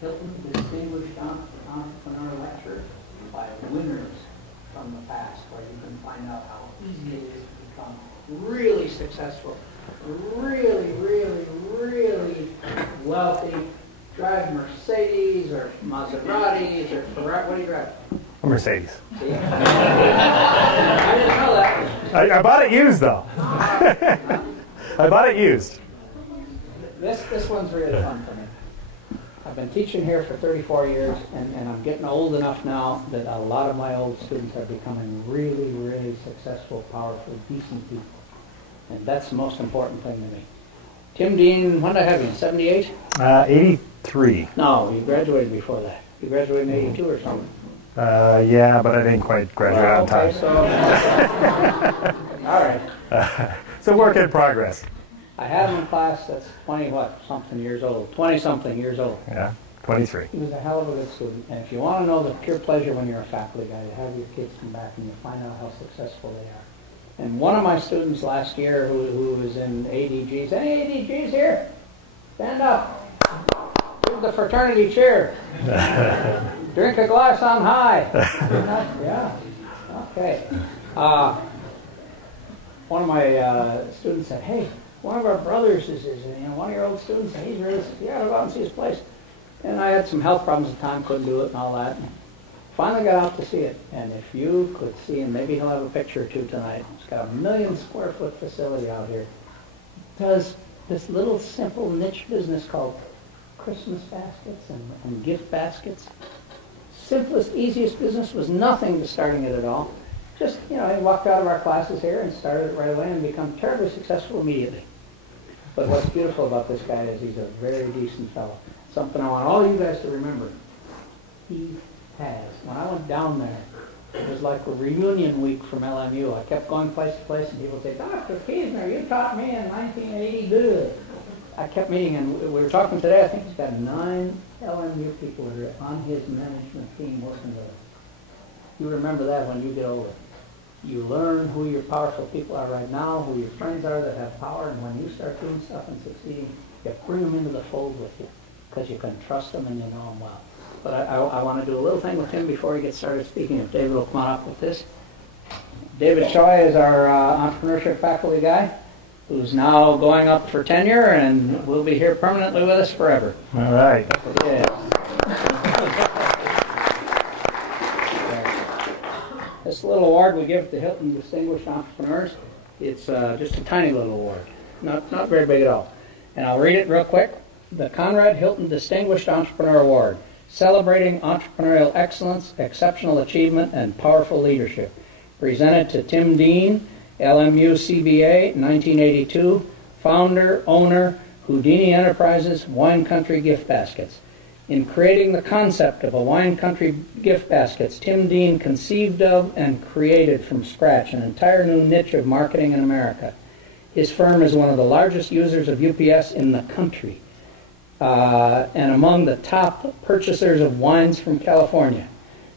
Hilton Distinguished Entrepreneur Lecture by winners from the past, where you can find out how easy it is to become really successful, really, really, really wealthy, drive Mercedes or Maseratis or Ferrari. What do you drive? A Mercedes. See? I didn't know that. I bought it used, though. I bought it used. This one's really fun for me. I've been teaching here for 34 years, and I'm getting old enough now that a lot of my old students are becoming really, really successful, powerful, decent people. And that's the most important thing to me. Tim Dean, when did I have you, 78? 83. No, you graduated before that. You graduated in 82 or something. Yeah, but I didn't quite graduate on time. Okay, so, all right. It's a work in progress. I had him in class that's 20-something years old. Yeah, 23. He was a hell of a good student. And if you want to know the pure pleasure when you're a faculty guy, to have your kids come back and you find out how successful they are. And one of my students last year who was in ADGs, any ADGs here? Stand up. Give the fraternity cheer. Drink a glass on high. Yeah. Okay. One of my students said, hey, one of our brothers is one of your old students, and he's really, you got to go out and see his place. And I had some health problems at the time, couldn't do it and all that. Finally got out to see it, and if you could see, and maybe he'll have a picture or two tonight, it's got a 1 million square foot facility out here. It does this little simple niche business called Christmas baskets and gift baskets. Simplest, easiest business, was nothing to starting it at all. Just, he walked out of our classes here and started it right away and become terribly successful immediately. But what's beautiful about this guy is he's a very decent fellow. Something I want all you guys to remember. He has. When I went down there, it was like a reunion week from LMU. I kept going place to place, and people would say, Dr. Kiesner, you taught me in 1980 good. I kept meeting, and we were talking today, I think he's got 9 LMU people that are on his management team working with him. You remember that when you get older. You learn who your powerful people are right now, who your friends are that have power, and when you start doing stuff and succeeding, you bring them into the fold with you, because you can trust them and you know them well. But I want to do a little thing with him before he gets started speaking, if David will come on up with this. David Choi is our entrepreneurship faculty guy, who's now going up for tenure and will be here permanently with us forever. All right. Yeah. This little award we give to Hilton Distinguished Entrepreneurs, it's just a tiny little award, not very big at all. And I'll read it real quick. The Conrad Hilton Distinguished Entrepreneur Award, celebrating entrepreneurial excellence, exceptional achievement, and powerful leadership. Presented to Tim Dean, LMU CBA, 1982, founder, owner, Houdini Enterprises, Wine Country Gift Baskets. In creating the concept of a Wine Country gift baskets, Tim Dean conceived of and created from scratch an entire new niche of marketing in America. His firm is one of the largest users of UPS in the country, and among the top purchasers of wines from California.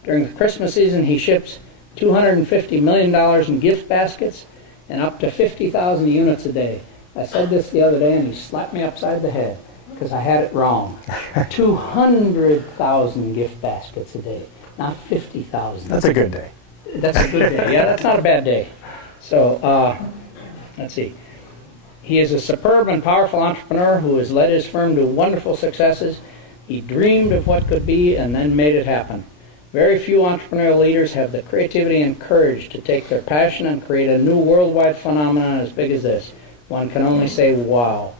During the Christmas season, he ships $250 million in gift baskets and up to 50,000 units a day. I said this the other day, and he slapped me upside the head, because I had it wrong. 200,000 gift baskets a day, not 50,000. That's a good day. That's a good day. Yeah, that's not a bad day. So, let's see. He is a superb and powerful entrepreneur who has led his firm to wonderful successes. He dreamed of what could be and then made it happen. Very few entrepreneurial leaders have the creativity and courage to take their passion and create a new worldwide phenomenon as big as this. One can only say, wow.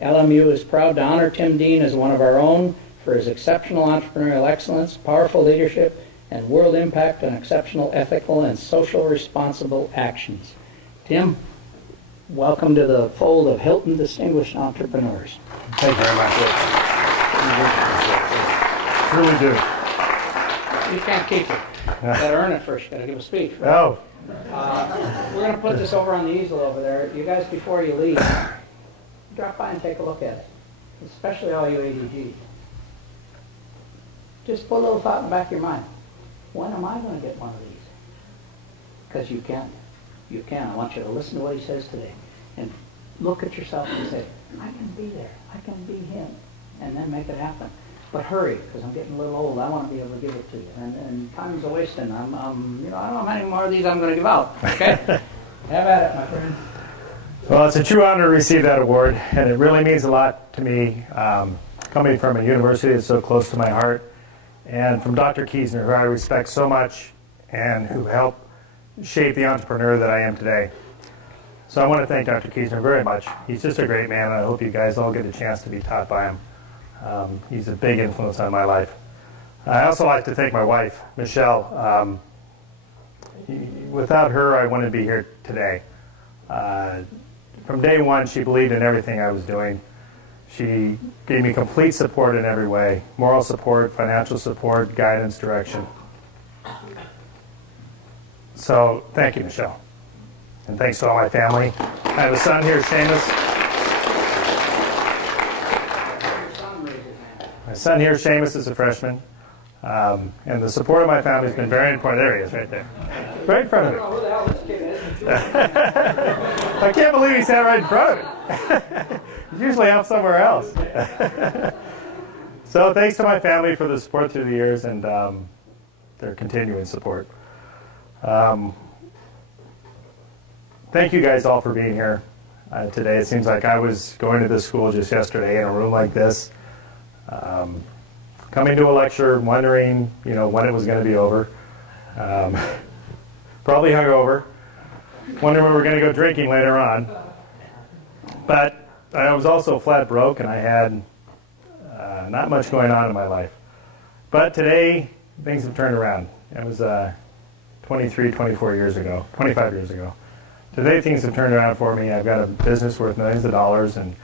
LMU is proud to honor Tim Dean as one of our own for his exceptional entrepreneurial excellence, powerful leadership, and world impact on exceptional ethical and social responsible actions. Tim, welcome to the fold of Hilton Distinguished Entrepreneurs. Thank you very much. Truly do. You can't keep it. You got to earn it first. You got to give a speech. Right? Oh. We're going to put this over on the easel over there. You guys, before you leave, drop by and take a look at it, especially all you ADGs. Just put a little thought in the back of your mind. When am I going to get one of these? Because you can. You can. I want you to listen to what he says today and look at yourself and say, I can be there. I can be him. And then make it happen. but hurry, because I'm getting a little old. I want to be able to give it to you. And time's a wasting. I don't know how many more of these I'm going to give out. Okay? Have at it, my friend. Well, it's a true honor to receive that award, and it really means a lot to me, coming from a university that's so close to my heart, and from Dr. Kiesner, who I respect so much, and who helped shape the entrepreneur that I am today. So I want to thank Dr. Kiesner very much. He's just a great man, and I hope you guys all get a chance to be taught by him. He's a big influence on my life. I also like to thank my wife, Michelle. Without her, I wouldn't be here today. From day one, she believed in everything I was doing. She gave me complete support in every way: moral support, financial support, guidance, direction. So thank you, Michelle. And thanks to all my family. I have a son here, Seamus. My son here, Seamus, is a freshman. And the support of my family has been very important. There he is, right there. Right in front of me. I can't believe he sat right in front of me. He's usually out somewhere else. So thanks to my family for the support through the years and their continuing support. Thank you guys all for being here today. It seems like I was going to this school just yesterday in a room like this, coming to a lecture, wondering, when it was going to be over. Probably hungover, wondering when we were going to go drinking later on. But I was also flat broke, and I had not much going on in my life. But today, things have turned around. It was 25 years ago. Today, things have turned around for me. I've got a business worth millions of dollars, and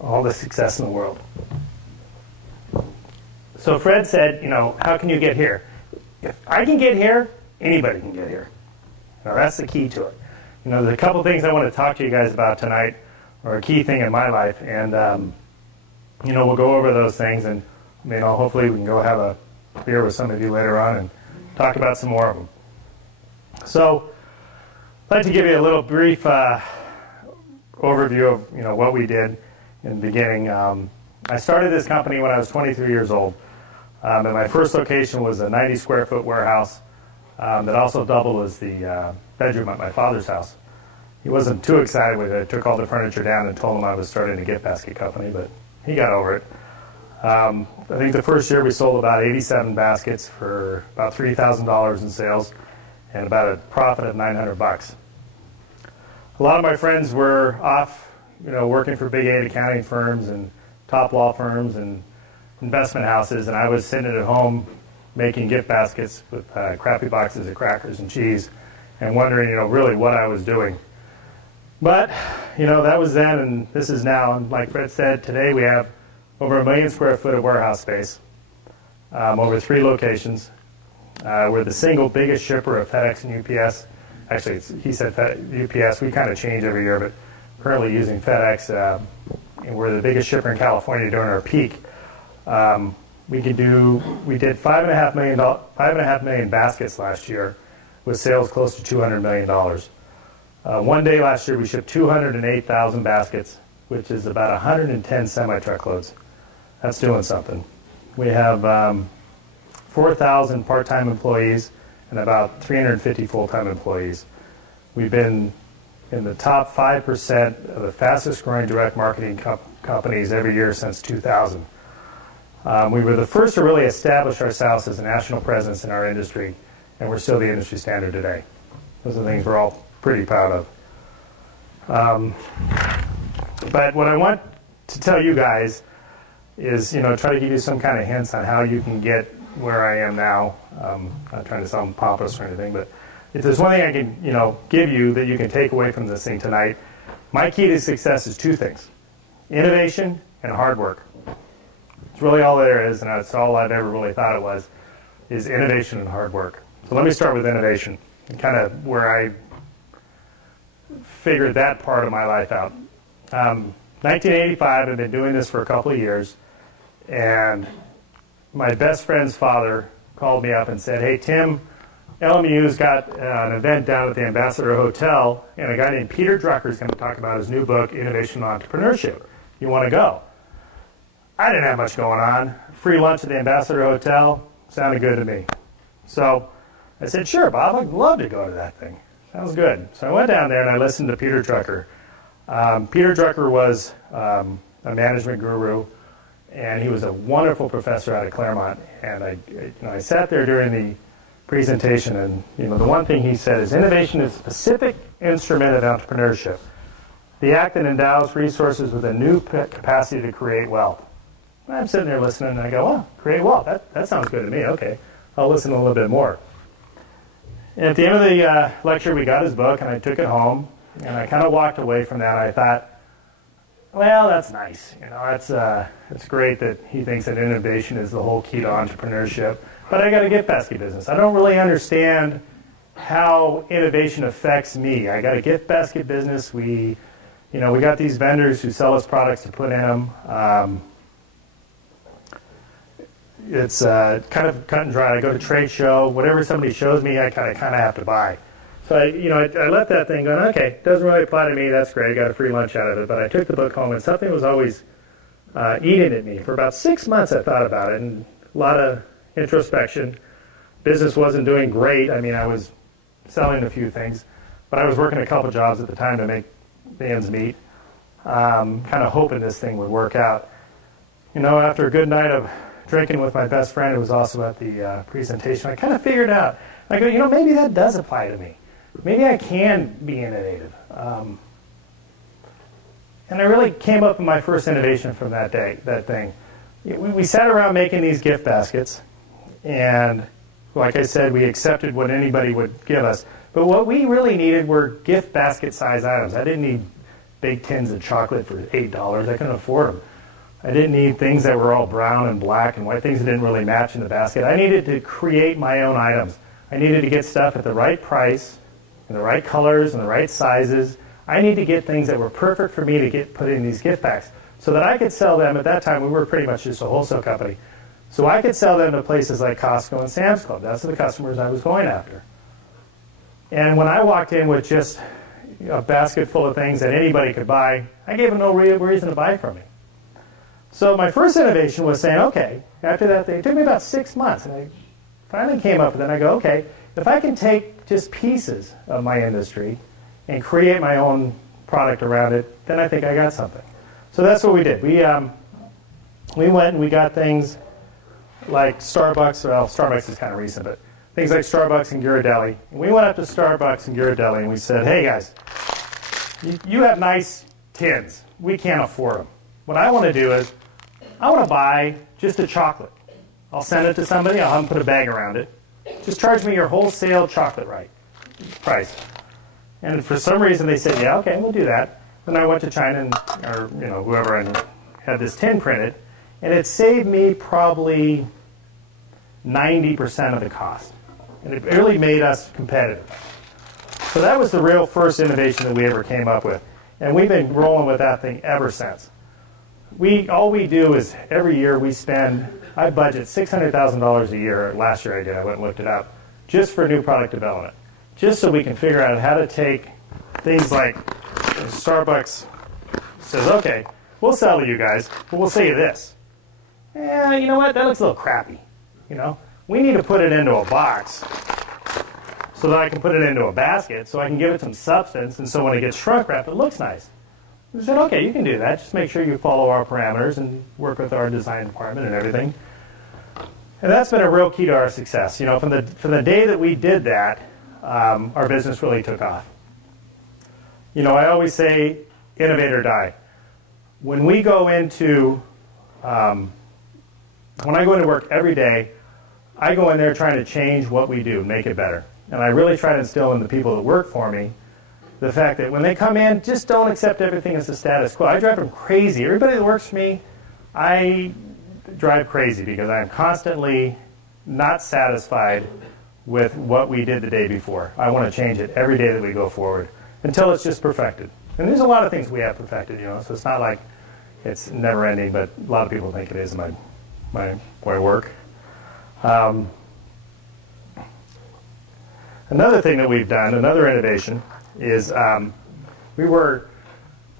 all the success in the world. So Fred said, how can you get here? If I can get here, anybody can get here. Now that's the key to it. There's a couple things I want to talk to you guys about tonight, or a key thing in my life, and we'll go over those things, and hopefully we can go have a beer with some of you later on and talk about some more of them. So I'd like to give you a little brief overview of what we did in the beginning. I started this company when I was 23 years old. And my first location was a 90 square foot warehouse that also doubled as the bedroom at my father's house. He wasn't too excited with it. I took all the furniture down and told him I was starting a gift basket company, but he got over it. I think the first year we sold about 87 baskets for about $3,000 in sales and about a profit of $900. A lot of my friends were off, working for big 8 accounting firms and top law firms and investment houses, and I was sitting at home making gift baskets with crappy boxes of crackers and cheese and wondering, really what I was doing. But, that was then and this is now. And like Fred said, today we have over 1 million square foot of warehouse space, over 3 locations. We're the single biggest shipper of FedEx and UPS. Actually, he said UPS. We kind of change every year, but currently using FedEx. And we're the biggest shipper in California during our peak. We did 5.5 million baskets last year, with sales close to $200 million. One day last year, we shipped 208,000 baskets, which is about 110 semi-truckloads. That's doing something. We have 4,000 part-time employees and about 350 full-time employees. We've been in the top 5% of the fastest-growing direct marketing companies every year since 2000. We were the first to really establish ourselves as a national presence in our industry, and we're still the industry standard today. Those are the things we're all pretty proud of. But what I want to tell you guys is, try to give you some kind of hints on how you can get where I am now. I'm not trying to sound pompous or anything, but if there's one thing I can, give you that you can take away from this thing tonight, my key to success is 2 things: innovation and hard work. It's really all there is, and it's all I've ever really thought it was, is innovation and hard work. So let me start with innovation, and kind of where I figured that part of my life out. 1985, I've been doing this for a couple of years, and my best friend's father called me up and said, "Hey, Tim, LMU's got an event down at the Ambassador Hotel, and a guy named Peter Drucker is going to talk about his new book, Innovation and Entrepreneurship. You want to go? I didn't have much going on. Free lunch at the Ambassador Hotel sounded good to me. So I said, sure, Bob, I'd love to go to that thing. Sounds good. So I went down there and I listened to Peter Drucker. Peter Drucker was a management guru, and he was a wonderful professor out of Claremont. And I sat there during the presentation, and the one thing he said is, innovation is a specific instrument of entrepreneurship, the act that endows resources with a new capacity to create wealth. And I'm sitting there listening, and I go, oh, create wealth. That sounds good to me. Okay, I'll listen a little bit more. And at the end of the lecture, we got his book, and I took it home, and I kind of walked away from that. I thought, well, that's nice. It's great that he thinks that innovation is the whole key to entrepreneurship. But I got a gift basket business. I don't really understand how innovation affects me. I got a gift basket business. We got these vendors who sell us products to put in them. It's kind of cut and dry. I go to trade show, whatever somebody shows me, I kind of have to buy. So I left that thing going, okay, doesn't really apply to me. That's great. I got a free lunch out of it. But I took the book home, and something was always eating at me. For about 6 months, I thought about it, and a lot of introspection. Business wasn't doing great. I mean, I was selling a few things, but I was working a couple jobs at the time to make the ends meet, kind of hoping this thing would work out. After a good night of drinking with my best friend who was also at the presentation, I kind of figured out, I go, maybe that does apply to me. Maybe I can be innovative. And I really came up with my first innovation from that thing. We sat around making these gift baskets, and like I said, we accepted what anybody would give us. But what we really needed were gift basket size items. I didn't need big tins of chocolate for $8. I couldn't afford them. I didn't need things that were all brown and black and white, things that didn't really match in the basket. I needed to create my own items. I needed to get stuff at the right price, in the right colors, and the right sizes. I needed to get things that were perfect for me to get put in these gift packs so that I could sell them. At that time, we were pretty much just a wholesale company. So I could sell them to places like Costco and Sam's Club. That's the customers I was going after. And when I walked in with just a basket full of things that anybody could buy, I gave them no real reason to buy from me. So my first innovation was saying, okay, after that thing, it took me about 6 months, and I finally came up with it, and I go, okay, if I can take just pieces of my industry and create my own product around it, then I think I got something. So that's what we did. We went and we got things like Starbucks. Well, Starbucks is kind of recent, but things like Starbucks and Ghirardelli. And we went up to Starbucks and Ghirardelli, and we said, hey, guys, you have nice tins. We can't afford them. What I want to do is I want to buy just a chocolate. I'll send it to somebody. I'll have them put a bag around it. Just charge me your wholesale chocolate price. And for some reason they said, yeah, okay, we'll do that. Then I went to China or whoever, and had this tin printed, and it saved me probably 90% of the cost. And it really made us competitive. So that was the real first innovation that we ever came up with. And we've been rolling with that thing ever since. All we do is every year I budget $600,000 a year. Last year I did, I went and looked it up, just for new product development. Just so we can figure out how to take things like Starbucks says, okay, we'll sell to you guys, but we'll say this. Yeah, you know what, that looks a little crappy. We need to put it into a box so that I can put it into a basket so I can give it some substance, and so when it gets shrunk wrapped, it looks nice. We said, okay, you can do that. Just make sure you follow our parameters and work with our design department and everything. And that's been a real key to our success. From the day that we did that, our business really took off. I always say, innovate or die. When I go into work every day, I go in there trying to change what we do, make it better. And I really try to instill in the people that work for me the fact that when they come in, just don't accept everything as the status quo. I drive them crazy. Everybody that works for me, I drive crazy because I'm constantly not satisfied with what we did the day before. I want to change it every day that we go forward until it's just perfected. And there's a lot of things we have perfected, so it's not like it's never ending, but a lot of people think it is in my work. Another thing that we've done, another innovation, is we were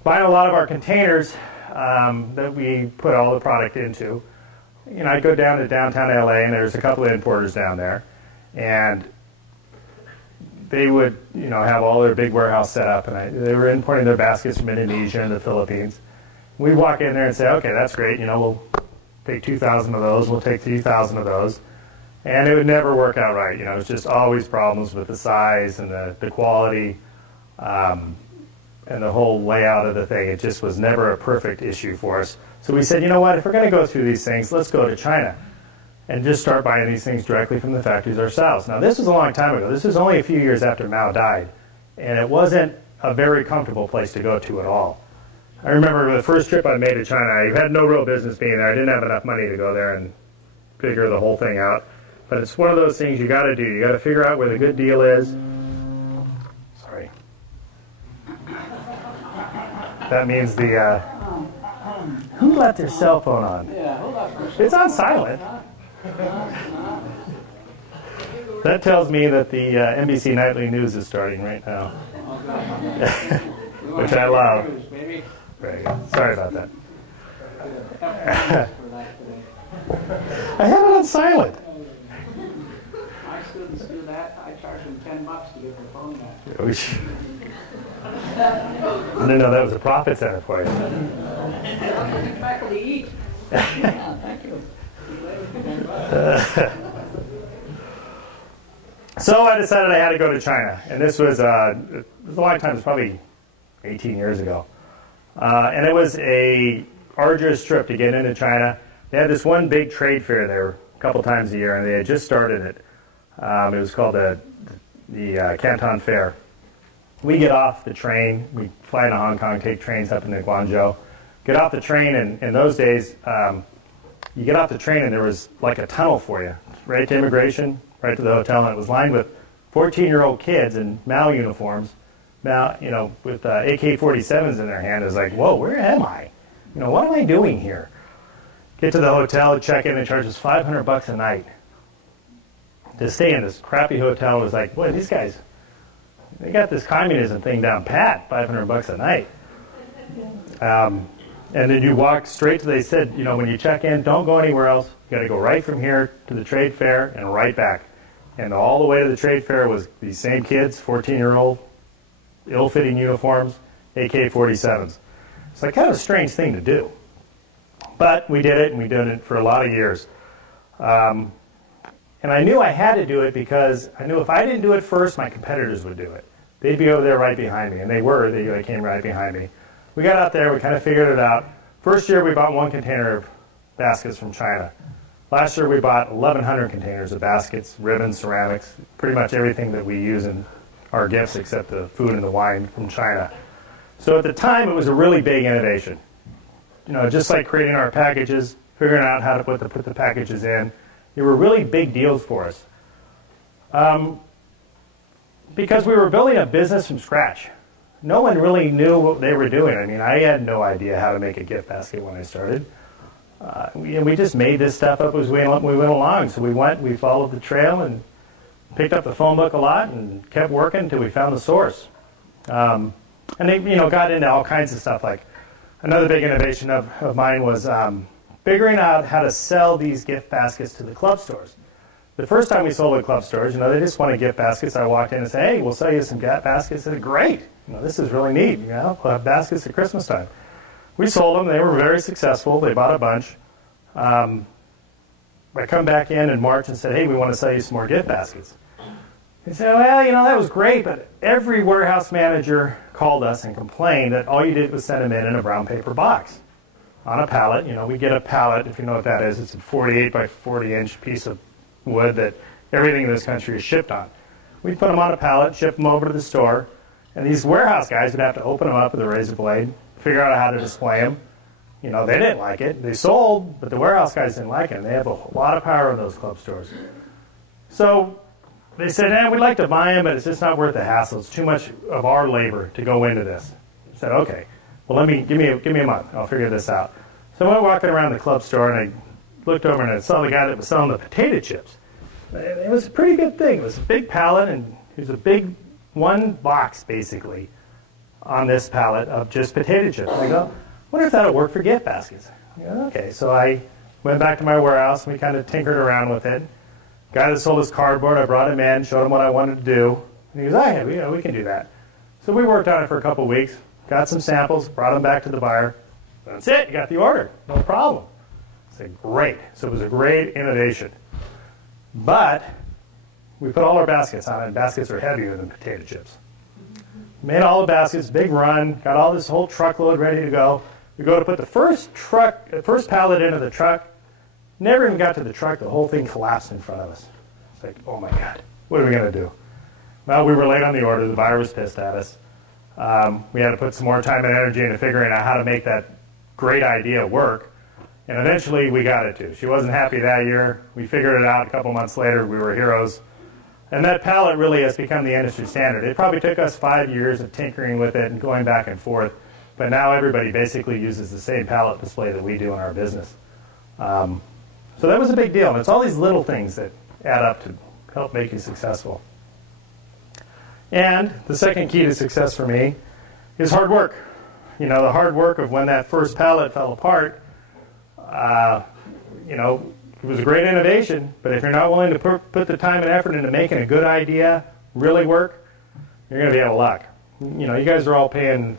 buying a lot of our containers that we put all the product into. I'd go down to downtown LA, and there's a couple of importers down there, and they would, have all their big warehouse set up, and they were importing their baskets from Indonesia and the Philippines. We'd walk in there and say, okay, that's great, we'll take 2,000 of those, we'll take 3,000 of those, and it would never work out right. It was just always problems with the size and the quality, and the whole layout of the thing. It just was never a perfect issue for us. So we said, you know what, if we're going to go through these things, let's go to China and just start buying these things directly from the factories ourselves. Now, this was a long time ago. This was only a few years after Mao died, and it wasn't a very comfortable place to go to at all. I remember the first trip I made to China, I had no real business being there. I didn't have enough money to go there and figure the whole thing out. But it's one of those things you got to do. You got to figure out where the good deal is. Sorry. That means the... who left their cell phone on? Yeah, hold up. It's on silent. That tells me that the NBC Nightly News is starting right now. Which I love. Very good. Sorry about that. I have it on silent. My students do that. I charge them $10 to get their phone back. I didn't know that was a profit center for you. Faculty eat. Yeah, thank you. So I decided I had to go to China, and this was a long time. It was probably 18 years ago, and it was a arduous trip to get into China. They had this one big trade fair there a couple times a year, and they had just started it. It was called the Canton Fair. We get off the train. We fly into Hong Kong, take trains up into Guangzhou. Get off the train, and in those days, you get off the train, and there was like a tunnel for you, right to immigration, right to the hotel, and it was lined with 14-year-old kids in Mao uniforms, now, with AK-47s in their hand. It was like, whoa, where am I? What am I doing here? Get to the hotel, check in, and charges $500 a night to stay in this crappy hotel. It was like, boy, these guys, they got this communism thing down pat, $500 a night. And then you walk straight to, they said, when you check in, don't go anywhere else. You got to go right from here to the trade fair and right back. And all the way to the trade fair was these same kids, 14-year-old, ill-fitting uniforms, AK-47s. It's like kind of a strange thing to do. But we did it, and we did it for a lot of years. And I knew I had to do it because I knew if I didn't do it first, my competitors would do it. They'd be over there right behind me, and they were. They came right behind me. We got out there, we kind of figured it out. First year, we bought 1 container of baskets from China. Last year, we bought 1,100 containers of baskets, ribbons, ceramics, pretty much everything that we use in our gifts except the food and the wine from China. So at the time, it was a really big innovation. Just like creating our packages, figuring out how to put the packages in. They were really big deals for us. Because we were building a business from scratch. No one really knew what they were doing. I mean, I had no idea how to make a gift basket when I started. We just made this stuff up as we went along. So we followed the trail and picked up the phone book a lot and kept working until we found the source. And they, got into all kinds of stuff. Like another big innovation of mine was figuring out how to sell these gift baskets to the club stores. The first time we sold at club stores, they just wanted gift baskets. I walked in and said, hey, we'll sell you some gift baskets. They said, great. This is really neat. We'll have baskets at Christmas time. We sold them. They were very successful. They bought a bunch. I come back in March and said, hey, we want to sell you some more gift baskets. They said, well, that was great, but every warehouse manager called us and complained that all you did was send them in a brown paper box on a pallet. We get a pallet, if you know what that is. It's a 48 by 40 inch piece of wood that everything in this country is shipped on. We put them on a pallet, ship them over to the store, and these warehouse guys would have to open them up with a razor blade, figure out how to display them. They didn't like it. They sold, but the warehouse guys didn't like it. And they have a lot of power in those club stores. So they said, we'd like to buy them, but it's just not worth the hassle. It's too much of our labor to go into this. I said, okay, well, give me a month. I'll figure this out. So I went walking around the club store, and I looked over and I saw the guy that was selling the potato chips. It was a pretty good thing. It was a big pallet, and it was a big one box, basically, on this pallet of just potato chips. I go, wonder if that would work for gift baskets. Okay, so I went back to my warehouse, and we kind of tinkered around with it. Guy that sold us cardboard, I brought him in, showed him what I wanted to do, and he goes, oh, yeah, we can do that. So we worked on it for a couple of weeks, got some samples, brought them back to the buyer. That's it, you got the order, no problem. I said, great. So it was a great innovation. But we put all our baskets on it, and baskets are heavier than potato chips. Made all the baskets, big run, got all this whole truckload ready to go. We go to put the first pallet into the truck, never even got to the truck, the whole thing collapsed in front of us. It's like, oh my God, what are we going to do? Well, we were late on the order, the buyer was pissed at us. We had to put some more time and energy into figuring out how to make that great idea work. And eventually we got it to. She wasn't happy that year. We figured it out a couple months later. We were heroes. And that pallet really has become the industry standard. It probably took us 5 years of tinkering with it and going back and forth. But now everybody basically uses the same pallet display that we do in our business. So that was a big deal. And it's all these little things that add up to help make you successful. And the second key to success for me is hard work. You know, the hard work of when that first pallet fell apart, you know, it was a great innovation, but if you're not willing to put the time and effort into making a good idea really work, you're going to be out of luck. You know, you guys are all paying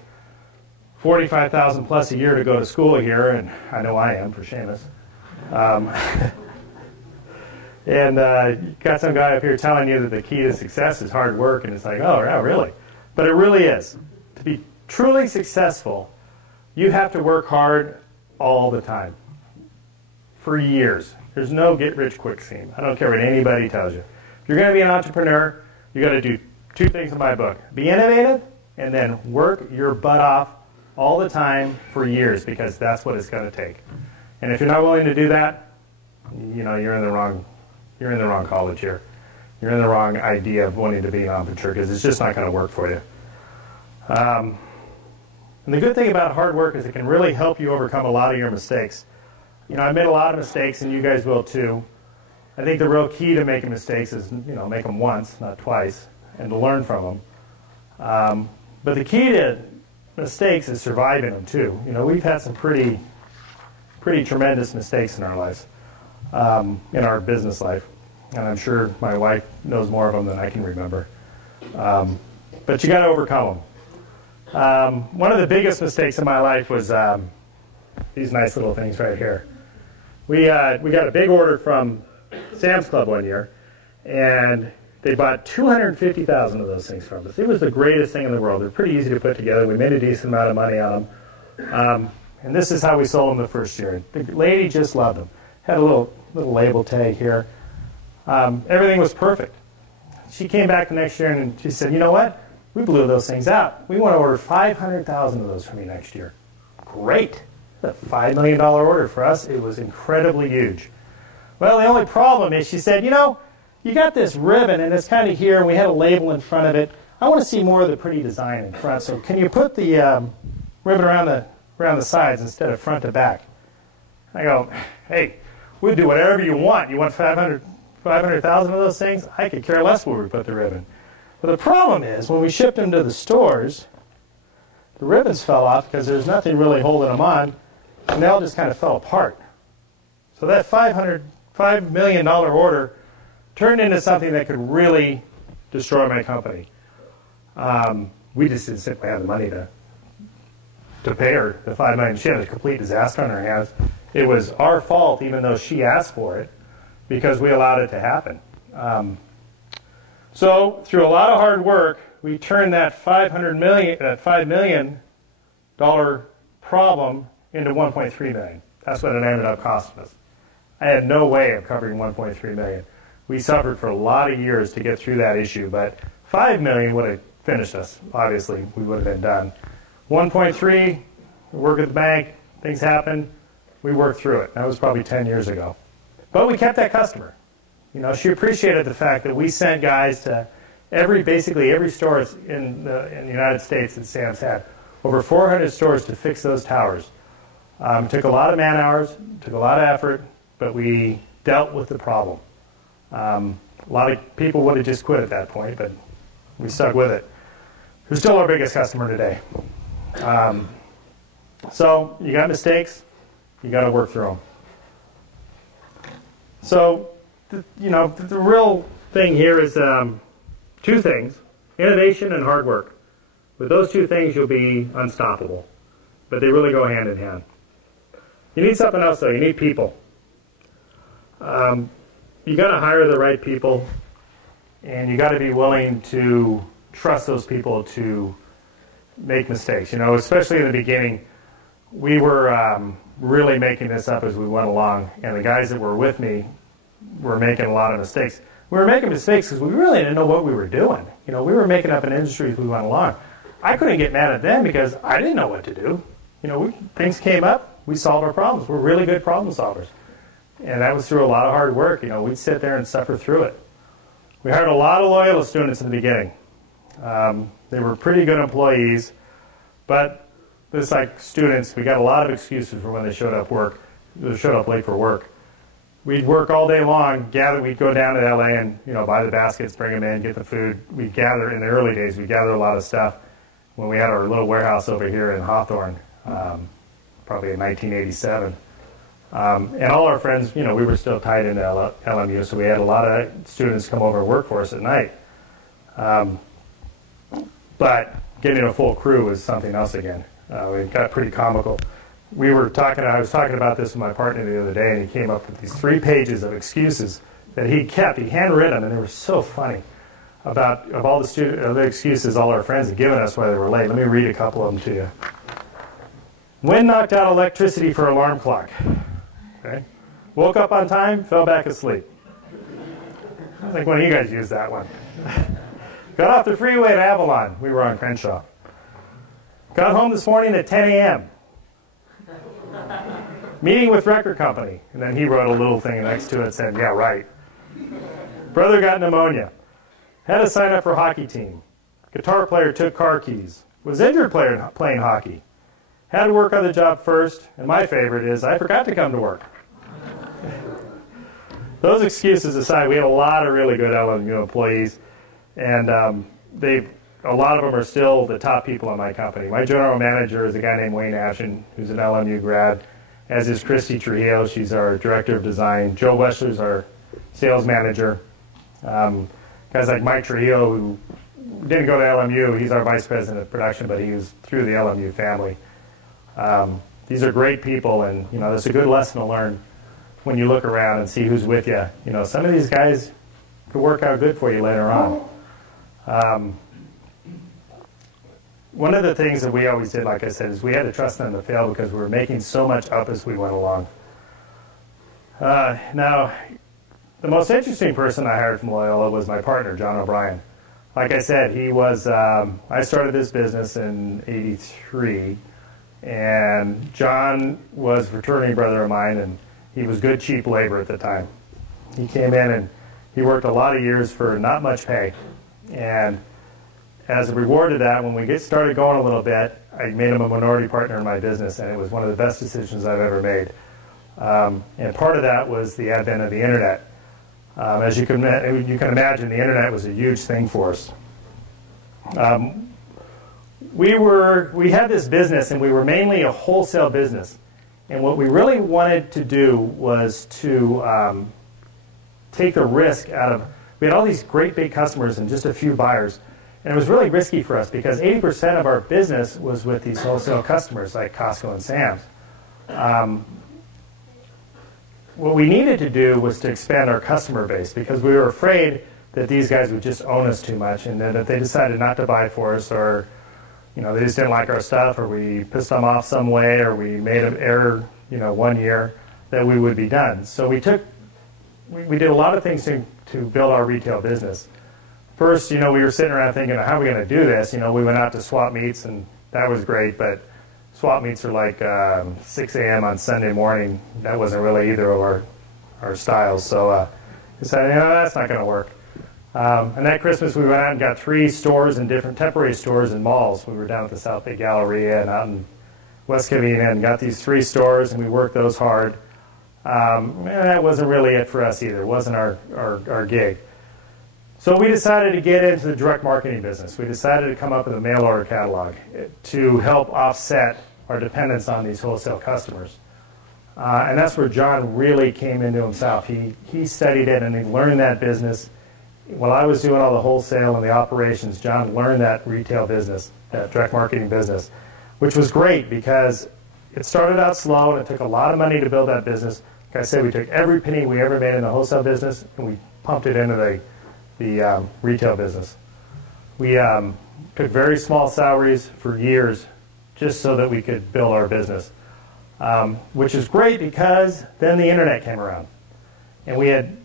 $45,000 plus a year to go to school here, and I know I am for Seamus. And you got some guy up here telling you that the key to success is hard work, and it's like, oh, yeah, really? But it really is. To be truly successful, you have to work hard all the time, for years. There's no get-rich-quick scheme. I don't care what anybody tells you. If you're going to be an entrepreneur, you got to do two things in my book. Be innovative, and then work your butt off all the time for years, because that's what it's going to take. And if you're not willing to do that, you know, you're in the wrong college here. You're in the wrong idea of wanting to be an entrepreneur, because it's just not going to work for you. And the good thing about hard work is it can really help you overcome a lot of your mistakes. You know, I made a lot of mistakes, and you guys will too. I think the real key to making mistakes is, you know, make them once, not twice, and to learn from them. But the key to mistakes is surviving them too. You know, we've had some pretty tremendous mistakes in our lives, in our business life, and I'm sure my wife knows more of them than I can remember. But you got to overcome them. One of the biggest mistakes in my life was these nice little things right here. We got a big order from Sam's Club one year, and they bought 250,000 of those things from us. It was the greatest thing in the world. They're pretty easy to put together. We made a decent amount of money on them. And this is how we sold them the first year. The lady just loved them. Had a little label tag here. Everything was perfect. She came back the next year and she said, you know what? We blew those things out. We want to order 500,000 of those from you next year. Great. A $5 million order for us. It was incredibly huge. Well, the only problem is she said, you know, you got this ribbon and it's kind of here and we had a label in front of it. I want to see more of the pretty design in front. So can you put the ribbon around the sides instead of front to back? I go, hey, we'll do whatever you want. You want 500,000 of those things? I could care less where we put the ribbon. But the problem is when we shipped them to the stores, the ribbons fell off because there's nothing really holding them on, and they all just kind of fell apart. So that $5 million order turned into something that could really destroy my company. We just didn't simply have the money to pay her the $5 million. She had a complete disaster on her hands. It was our fault, even though she asked for it, because we allowed it to happen. So through a lot of hard work, we turned that $5 million problem into $1.3 million. That's what it ended up costing us. I had no way of covering $1.3 million. We suffered for a lot of years to get through that issue, but $5 million would have finished us. Obviously, we would have been done. 1.3, we work at the bank, things happen, we worked through it. That was probably 10 years ago. But we kept that customer. You know, she appreciated the fact that we sent guys to basically every store in the United States that Sam's had. Over 400 stores to fix those towers. It took a lot of man hours, took a lot of effort, but we dealt with the problem. A lot of people would have just quit at that point, but we stuck with it. Who's still our biggest customer today. So you got mistakes, you got to work through them. So, the real thing here is two things: innovation and hard work. With those two things, you'll be unstoppable. But they really go hand in hand. You need something else, though. You need people. You got to hire the right people, and you got to be willing to trust those people to make mistakes. Especially in the beginning, we were really making this up as we went along, and the guys that were with me were making a lot of mistakes. We were making mistakes because we really didn't know what we were doing. We were making up an industry as we went along. I couldn't get mad at them because I didn't know what to do. Things came up, we solved our problems. We're really good problem solvers. And that was through a lot of hard work. We'd sit there and suffer through it. We hired a lot of loyal students in the beginning. They were pretty good employees, but just like students, we got a lot of excuses for when they showed up late for work. We'd work all day long, we'd go down to LA and buy the baskets, bring them in, get the food. We'd gather, in the early days, we'd gather a lot of stuff when we had our little warehouse over here in Hawthorne, probably in 1987. And all our friends, we were still tied into LMU, so we had a lot of students come over and work for us at night. But getting a full crew was something else again. It got pretty comical. I was talking about this with my partner the other day, and he came up with these 3 pages of excuses that he kept. He handwritten them, and they were so funny of all the excuses all our friends had given us why they were late. Let me read a couple of them to you. Wind knocked out electricity for alarm clock. Okay. Woke up on time, fell back asleep. I think one of you guys used that one. Got off the freeway at Avalon. We were on Crenshaw. Got home this morning at 10 a.m. Meeting with record company. And then he wrote a little thing next to it saying, yeah, right. Brother got pneumonia. Had to sign up for hockey team. Guitar player took car keys. Was injured playing hockey. Had to work on the job first. And my favorite is, I forgot to come to work. Those excuses aside, we had a lot of really good LMU employees. And a lot of them are still the top people in my company. My general manager is a guy named Wayne Ashen, who's an LMU grad, as is Christy Trujillo. She's our director of design. Joe Weschler's our sales manager. Guys like Mike Trujillo, who didn't go to LMU, he's our vice president of production, but he was through the LMU family. These are great people, and it's a good lesson to learn when you look around and see who's with you. Some of these guys could work out good for you later on. One of the things that we always did, like I said, is we had to trust them to fail because we were making so much up as we went along. Now, the most interesting person I hired from Loyola was my partner, John O'Brien. Like I said, he was, I started this business in '83, and John was a fraternity brother of mine, and he was good, cheap labor at the time. He came in and he worked a lot of years for not much pay. And as a reward of that, when we started going a little bit, I made him a minority partner in my business, and it was one of the best decisions I've ever made. And part of that was the advent of the internet. As you can imagine, the internet was a huge thing for us. We had this business, and we were mainly a wholesale business. And what we really wanted to do was to take the risk out of, we had all these great big customers and just a few buyers. And it was really risky for us because 80% of our business was with these wholesale customers like Costco and Sam's. What we needed to do was to expand our customer base because we were afraid that these guys would just own us too much, and that if they decided not to buy for us, or they just didn't like our stuff, or we pissed them off some way, or we made an error 1 year, that we would be done. So we did a lot of things to build our retail business. First, we were sitting around thinking, how are we going to do this? We went out to swap meets, and that was great, but swap meets are like 6 a.m. on Sunday morning. That wasn't really either of our styles. So we decided, that's not going to work. And that Christmas, we went out and got 3 stores in different temporary stores in malls. We were down at the South Bay Galleria and out in West Covina and got these 3 stores, and we worked those hard. And that wasn't really it for us either. It wasn't our gig. So we decided to get into the direct marketing business. We decided to come up with a mail order catalog to help offset our dependence on these wholesale customers. And that's where John really came into himself. He studied it and he learned that business. While I was doing all the wholesale and the operations, John learned that retail business, that direct marketing business, which was great because it started out slow and it took a lot of money to build that business. Like I said, we took every penny we ever made in the wholesale business and we pumped it into the retail business. We took very small salaries for years just so that we could build our business, which is great because then the internet came around. And we had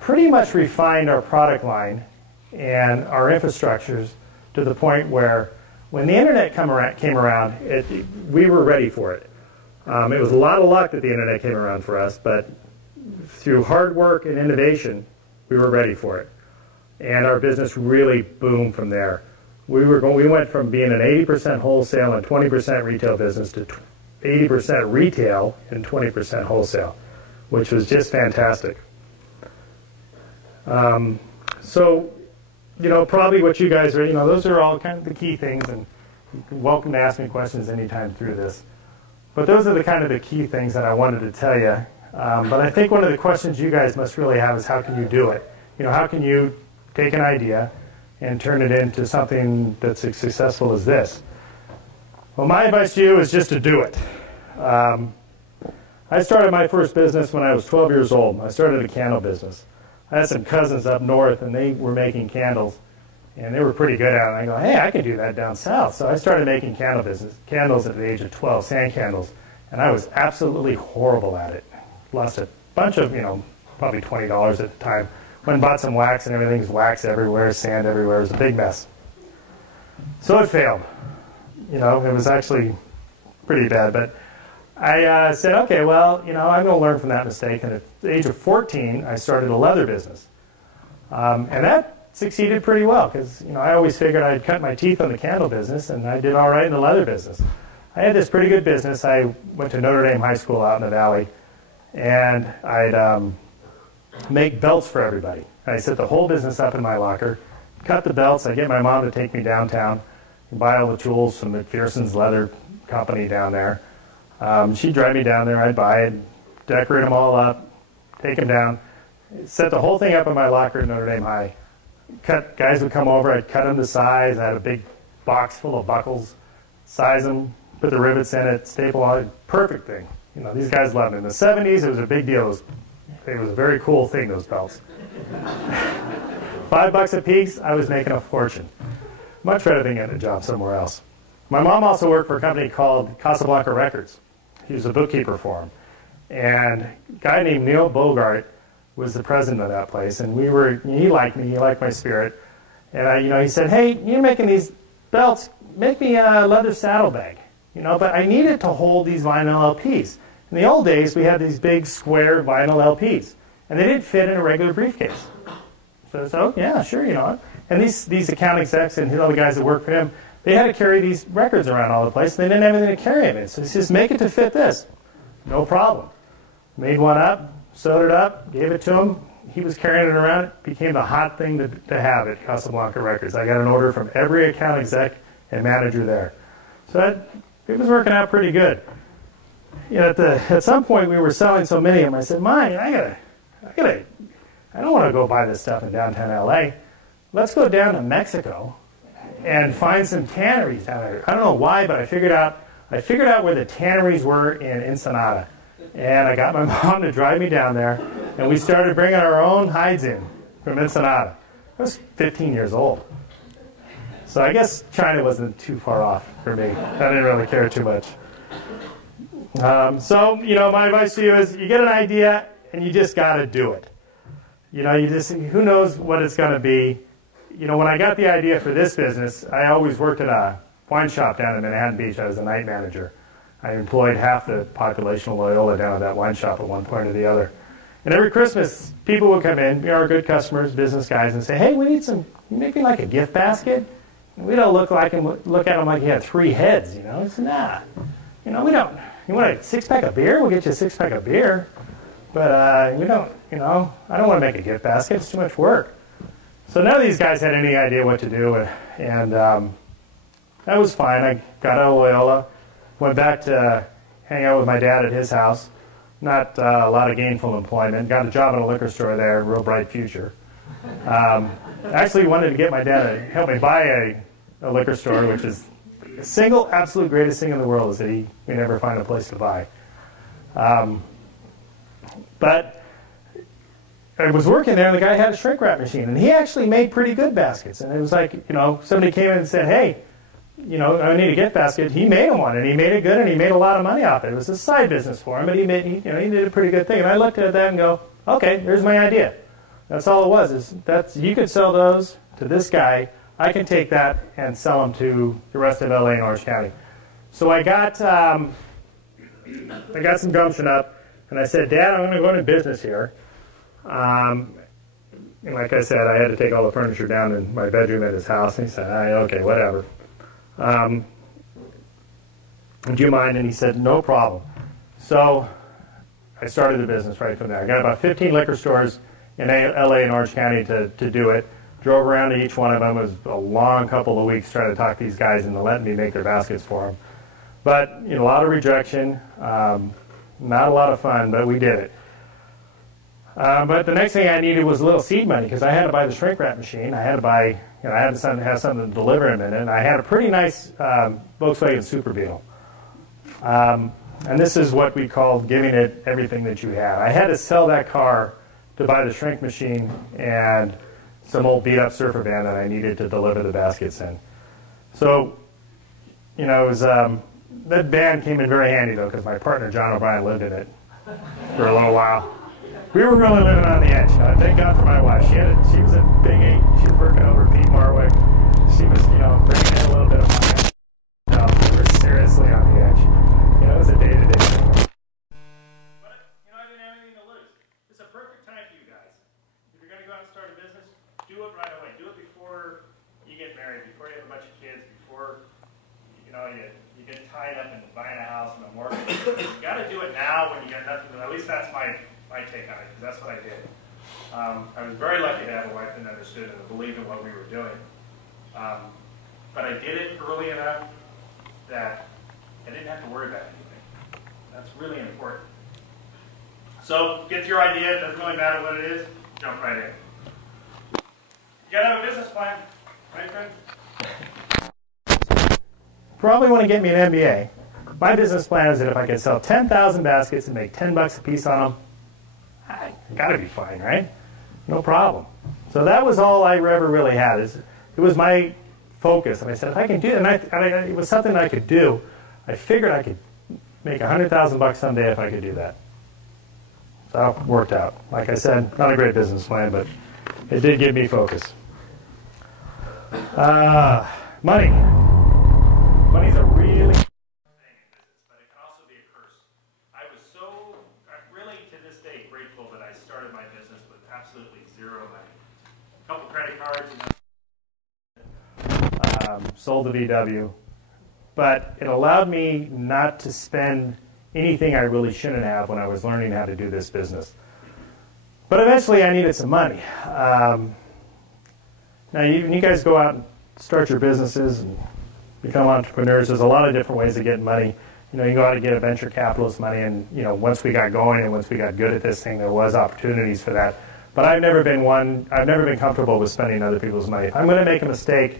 pretty much refined our product line and our infrastructures to the point where when the internet came around, we were ready for it. It was a lot of luck that the internet came around for us, but through hard work and innovation, we were ready for it. And our business really boomed from there. We went from being an 80% wholesale and 20% retail business to 80% retail and 20% wholesale, which was just fantastic. So, probably what you guys are, those are all kind of the key things, and you're welcome to ask me questions anytime through this. But those are the kind of the key things that I wanted to tell you. But I think one of the questions you guys must really have is how can you do it? How can you take an idea and turn it into something that's as successful as this? Well, my advice to you is just to do it. I started my first business when I was 12 years old. I started a candle business. I had some cousins up north, and they were making candles, and they were pretty good at it. And I go, hey, I can do that down south. So I started making candles at the age of 12, sand candles, and I was absolutely horrible at it. Lost a bunch of, probably $20 at the time. Went and bought some wax, and everything's wax everywhere, sand everywhere. It was a big mess. So it failed. It was actually pretty bad, but I said, okay, well, I'm going to learn from that mistake. And at the age of 14, I started a leather business. And that succeeded pretty well because, I always figured I'd cut my teeth on the candle business, and I did all right in the leather business. I had this pretty good business. I went to Notre Dame High School out in the valley, and I'd make belts for everybody. I set the whole business up in my locker, cut the belts. I'd get my mom to take me downtown and buy all the tools from McPherson's leather company down there. She'd drive me down there, I'd buy it, decorate them all up, take them down, set the whole thing up in my locker at Notre Dame High. Guys would come over, I'd cut them to size, I had a big box full of buckles, size them, put the rivets in it, staple on it, perfect thing. These guys loved it. In the 70s, it was a big deal. It was a very cool thing, those belts. $5 a piece, I was making a fortune. Much better than getting a job somewhere else. My mom also worked for a company called Casablanca Records. He was a bookkeeper for him. And a guy named Neil Bogart was the president of that place. And he liked me, he liked my spirit. And he said, hey, you're making these belts, make me a leather saddlebag. But I need it to hold these vinyl LPs. In the old days, we had these big square vinyl LPs. And they didn't fit in a regular briefcase. So I said, oh, yeah, sure, And these account execs and all the guys that worked for him, they had to carry these records around all the place, and they didn't have anything to carry them in. So he says, make it to fit this. No problem. Made one up, sewed it up, gave it to him. He was carrying it around. It became the hot thing to have at Casablanca Records. I got an order from every account exec and manager there. So it was working out pretty good. At some point, we were selling so many of them. I said, Mike, I don't want to go buy this stuff in downtown LA. Let's go down to Mexico and find some tanneries down there. I don't know why, but I figured out where the tanneries were in Ensenada. And I got my mom to drive me down there, and we started bringing our own hides in from Ensenada. I was 15 years old. So I guess China wasn't too far off for me. I didn't really care too much. So my advice to you is you get an idea, and you just got to do it. Who knows what it's going to be. When I got the idea for this business, I always worked at a wine shop down in Manhattan Beach. I was the night manager. I employed half the population of Loyola down at that wine shop at one point or the other. And every Christmas, people would come in, our good customers, business guys, and say, hey, we need you make me like a gift basket? And we don't look at him like he had 3 heads, I said, nah. We don't. You want a 6-pack of beer? We'll get you a 6-pack of beer. But we don't, I don't want to make a gift basket. It's too much work. So none of these guys had any idea what to do, and that was fine. I got out of Loyola, went back to hang out with my dad at his house. Not a lot of gainful employment. Got a job in a liquor store there, real bright future. Actually wanted to get my dad to help me buy a liquor store, which is the single absolute greatest thing in the world is that he may never find a place to buy. But I was working there, and the guy had a shrink wrap machine, and he actually made pretty good baskets. And it was like, somebody came in and said, hey, I need a gift basket. He made him one, and he made it good, and he made a lot of money off it. It was a side business for him, but he did a pretty good thing. And I looked at that and go, okay, here's my idea. That's all it was. You could sell those to this guy. I can take that and sell them to the rest of LA and Orange County. So I got some gumption up, and I said, Dad, I'm going to go into business here. And like I said, I had to take all the furniture down in my bedroom at his house. And he said, okay, whatever. Do you mind? And he said, no problem. So I started the business right from there. I got about 15 liquor stores in LA and Orange County to do it. Drove around to each one of them. It was a long couple of weeks trying to talk these guys into letting me make their baskets for them. But a lot of rejection, not a lot of fun, but we did it. But the next thing I needed was a little seed money because I had to buy the shrink wrap machine. I had to buy, I had to have something to deliver him in it. And I had a pretty nice Volkswagen Super Beetle. And this is what we called giving it everything that you had. I had to sell that car to buy the shrink machine and some old beat-up surfer van that I needed to deliver the baskets in. So, it was, that van came in very handy, though, because my partner, John O'Brien, lived in it for a little while. We were really living on the edge. Thank God for my wife. She was a big eight. She was working over Pete Marwick. She was, bringing in a little bit of money. No, we were seriously on the edge. It was a day-to-day thing. But, I didn't have anything to lose. It's a perfect time for you guys. If you're going to go out and start a business, do it right away. Do it before you get married, before you have a bunch of kids, before, you get tied up in buying a house and a mortgage. You got to do it now when you got nothing. At least that's my take on it, because that's what I did. I was very lucky to have a wife that understood and believed in what we were doing. But I did it early enough that I didn't have to worry about anything. That's really important. So get your idea. It doesn't really matter what it is. Jump right in. You got to have a business plan, right, friend? Probably want to get me an MBA. My business plan is that if I could sell 10,000 baskets and make $10 a piece on them, I got to be fine, right? No problem. So that was all I ever really had. It was my focus, and I said, if I can do it, and it was something I could do. I figured I could make $100,000 someday if I could do that. So it worked out. Like I said, not a great business plan, but it did give me focus. Money. Money's a really thing in business, but it can also be a curse. I'm really to this day grateful that I started my business with absolutely zero money. A couple credit cards, sold the VW, but it allowed me not to spend anything I really shouldn't have when I was learning how to do this business. But eventually I needed some money. Now you guys go out and start your businesses and become entrepreneurs. There's a lot of different ways of getting money. You go out and get a venture capitalist money, and once we got going and once we got good at this thing, there was opportunities for that. But I've never been comfortable with spending other people's money. If I'm going to make a mistake,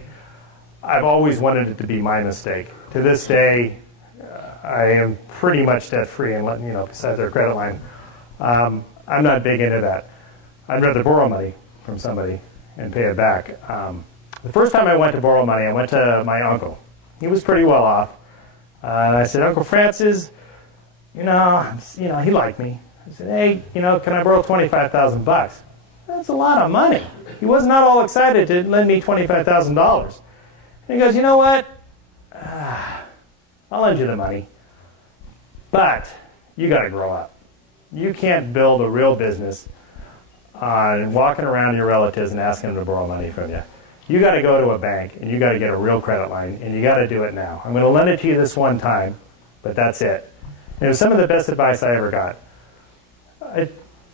I've always wanted it to be my mistake. To this day, I am pretty much debt free, and besides our credit line, I'm not big into that. I'd rather borrow money from somebody and pay it back. The first time I went to borrow money, I went to my uncle. He was pretty well off. And I said, Uncle Francis, he liked me. I said, hey, can I borrow $25,000? That's a lot of money. He was not all excited to lend me $25,000. And he goes, you know what? I'll lend you the money. But you got to grow up. You can't build a real business on walking around to your relatives and asking them to borrow money from you. You got to go to a bank, and you got to get a real credit line, and you got to do it now. I'm going to lend it to you this one time, but that's it. And it was some of the best advice I ever got. I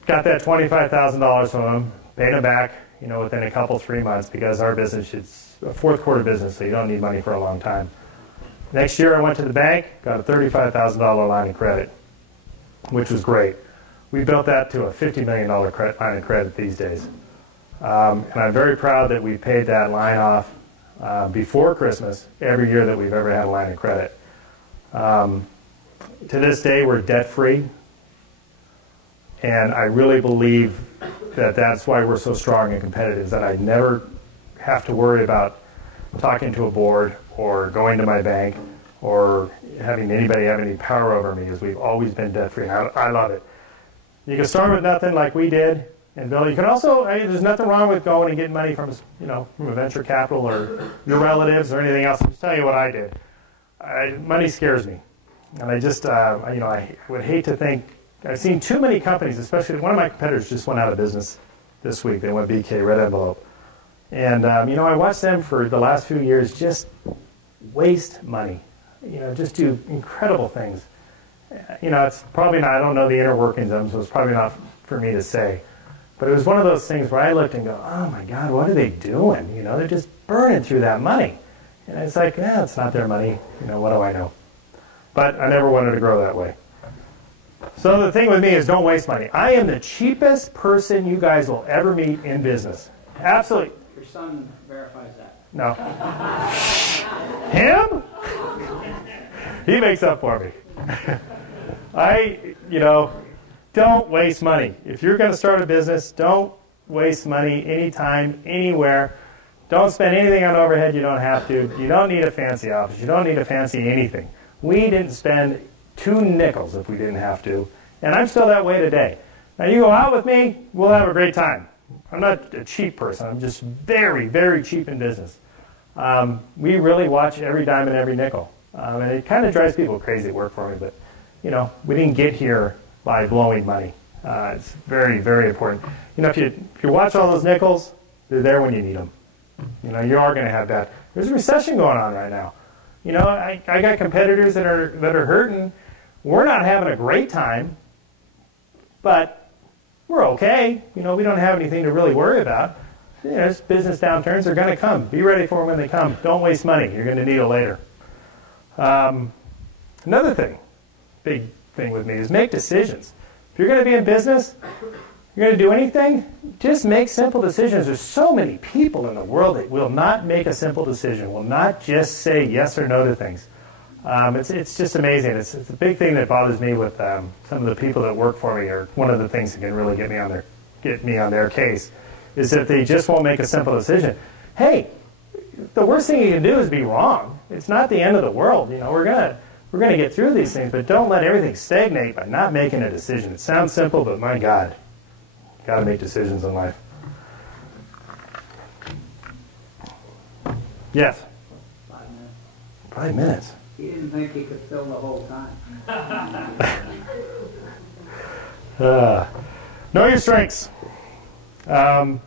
got that $25,000 from him, paid him back, within a couple, 3 months, because our business is a fourth quarter business, so you don't need money for a long time. Next year I went to the bank, got a $35,000 line of credit, which was great. We built that to a $50 million line of credit these days. And I'm very proud that we paid that line off before Christmas every year that we've ever had a line of credit. To this day, we're debt-free, and I really believe that that's why we're so strong and competitive, that I never have to worry about talking to a board or going to my bank or having anybody have any power over me, as we've always been debt-free, and I love it. You can start with nothing like we did, and Bill, you can also, there's nothing wrong with going and getting money from, from a venture capital or your relatives or anything else. I'll just tell you what I did. Money scares me. And I just, I would hate to think, I've seen too many companies, especially one of my competitors just went out of business this week. They went BK, red envelope. And, I watched them for the last few years just waste money, just do incredible things. It's probably not, I don't know the inner workings of them, so it's probably not for me to say. But it was one of those things where I looked and go, oh my God, what are they doing? They're just burning through that money. And it's like, it's not their money. What do I know? But I never wanted to grow that way. So the thing with me is don't waste money. I am the cheapest person you guys will ever meet in business. Absolutely. Your son verifies that. No. Him? He makes up for me. Don't waste money. If you're going to start a business, don't waste money anytime, anywhere. Don't spend anything on overhead you don't have to. You don't need a fancy office. You don't need a fancy anything. We didn't spend 2 nickels if we didn't have to, and I'm still that way today. Now you go out with me, we'll have a great time. I'm not a cheap person. I'm just very, very cheap in business. We really watch every dime and every nickel. And it kind of drives people crazy to work for me, but we didn't get here by blowing money. It's very, very important. If you watch all those nickels, they're there when you need them. You are going to have that. There's a recession going on right now. I got competitors that are hurting. We're not having a great time, but we're okay. We don't have anything to really worry about. Business downturns are going to come. Be ready for them when they come. Don't waste money. You're going to need it later. Another thing, big thing with me, is make decisions. If you're going to be in business, you're going to do anything, just make simple decisions. There's so many people in the world that will not make a simple decision, will not just say yes or no to things. It's just amazing. It's a big thing that bothers me with some of the people that work for me, or one of the things that can really get me on their case, is that they just won't make a simple decision. Hey, the worst thing you can do is be wrong. It's not the end of the world. We're gonna get through these things, but don't let everything stagnate by not making a decision. It sounds simple, but my God, got to make decisions in life. Yes? 5 minutes. 5 minutes. He didn't think he could fill the whole time. Know your strengths. I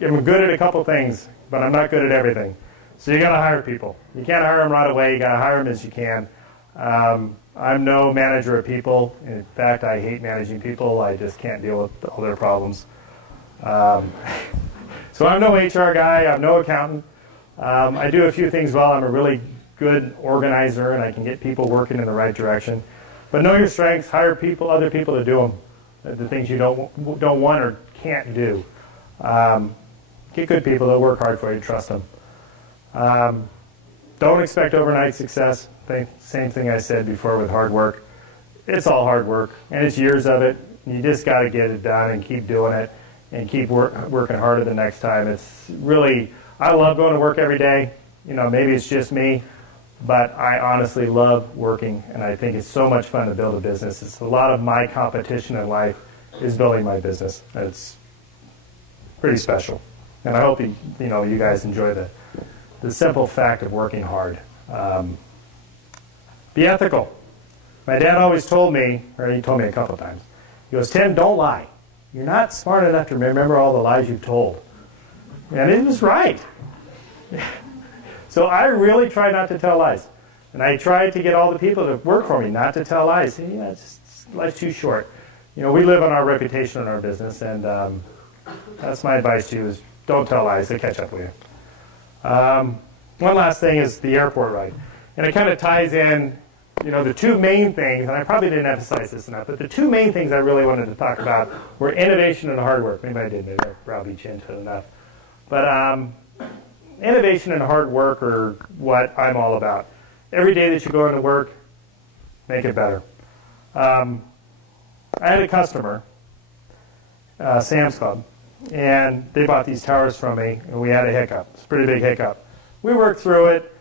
am good at a couple things, but I'm not good at everything. So you got to hire people. You can't hire them right away. You got to hire them as you can. I'm no manager of people. In fact, I hate managing people. I just can't deal with all their problems. So I'm no HR guy. I'm no accountant. I do a few things well. I'm a really good organizer, and I can get people working in the right direction. But know your strengths. Hire people, other people to do them, the things you don't want or can't do. Get good people that work hard for you. Trust them. Don't expect overnight success. Same thing I said before with hard work. It's all hard work, and it's years of it. You just got to get it done and keep doing it and keep working harder the next time. It's really, I love going to work every day. Maybe it's just me, but I honestly love working, and I think it's so much fun to build a business. It's a lot of my competition in life is building my business. It's pretty special, and I hope you guys enjoy the simple fact of working hard. Be ethical. My dad always told me, or he told me a couple of times, he goes, Tim, don't lie. You're not smart enough to remember all the lies you've told. And it was right. So I really try not to tell lies. And I try to get all the people that work for me not to tell lies. Life's too short. We live on our reputation in our business, and that's my advice to you is don't tell lies. They catch up with you. one last thing is the airport ride. And it kind of ties in, the two main things, and I probably didn't emphasize this enough, but the two main things I really wanted to talk about were innovation and hard work. Maybe I did, maybe I browbeat you into it enough. But innovation and hard work are what I'm all about. Every day that you go into work, make it better. I had a customer, Sam's Club, and they bought these towers from me, and we had a hiccup. It's a pretty big hiccup. We worked through it.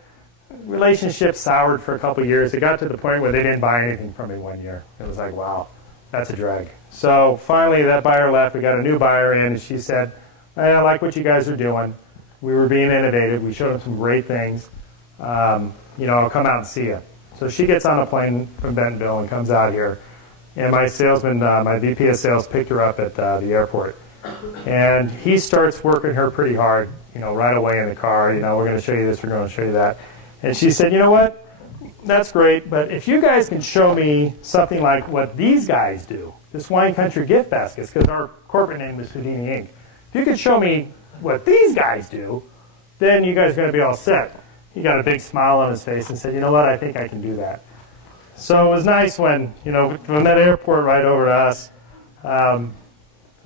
Relationship soured for a couple of years. It got to the point where they didn't buy anything from me one year. It was like, wow, that's a drag. So finally that buyer left. We got a new buyer in, and she said, hey, I like what you guys are doing. We were being innovative. We showed them some great things. I'll come out and see you. So she gets on a plane from Bentonville and comes out here. And my salesman, my VP of sales, picked her up at the airport. And he starts working her pretty hard, right away in the car. We're going to show you this, we're going to show you that. And she said, you know what, that's great, but if you guys can show me something like what these guys do, this Wine Country gift baskets, because our corporate name is Houdini Inc. If you could show me what these guys do, then you guys are going to be all set. He got a big smile on his face and said, you know what, I think I can do that. So it was nice when, from that airport right over to us,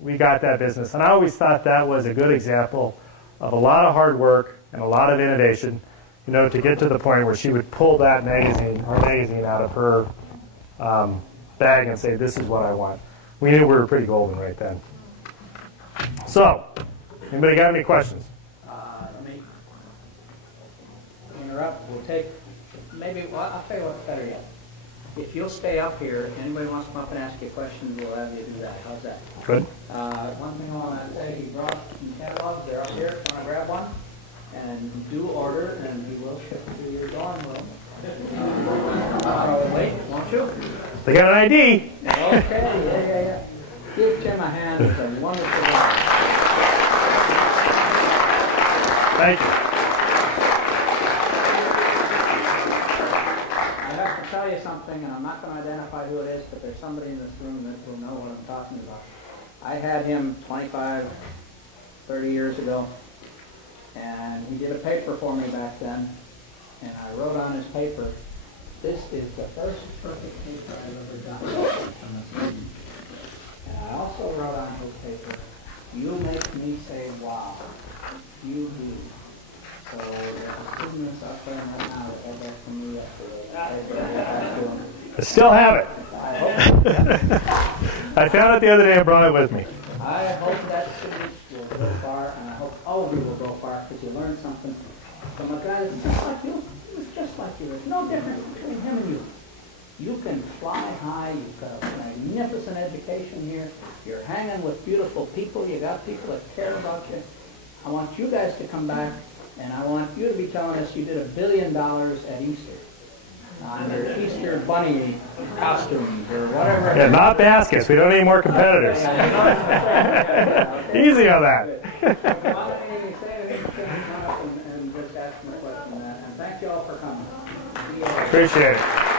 we got that business. And I always thought that was a good example of a lot of hard work and a lot of innovation, to get to the point where she would pull that magazine out of her bag and say, this is what I want. We knew we were pretty golden right then. So, anybody got any questions? Let me interrupt. We'll take, I'll tell you what's better yet. If you'll stay up here, anybody wants to come up and ask you a question, we'll have you do that. How's that? Good. One thing I want to say, he brought some catalogs. They're up here. Want to grab one? And do order, and he will ship to your dorm room. Wait, won't you? They got an ID. Okay, yeah. Give Tim a hand. It's a wonderful job. Thank you. I have to tell you something, and I'm not going to identify who it is, but there's somebody in this room that will know what I'm talking about. I had him 25, 30 years ago. And he did a paper for me back then, and I wrote on his paper, this is the first perfect paper I've ever done. And I also wrote on his paper, you make me say, wow, you do. So there's a student that's up there right now that had that from me yesterday. I still have it. I hope. I found it the other day and brought it with me. I hope that student will go far, and I hope all of you will go far, because you learned something from a guy that's just like you. He was just like you. There's no difference between him and you. You can fly high. You've got a magnificent education here. You're hanging with beautiful people. You got people that care about you. I want you guys to come back, and I want you to be telling us you did $1 billion at Easter. On your Easter bunny costumes or whatever. Yeah, not baskets. We don't need more competitors. Easy on that. And just ask me a question. And thank you all for coming. Appreciate it.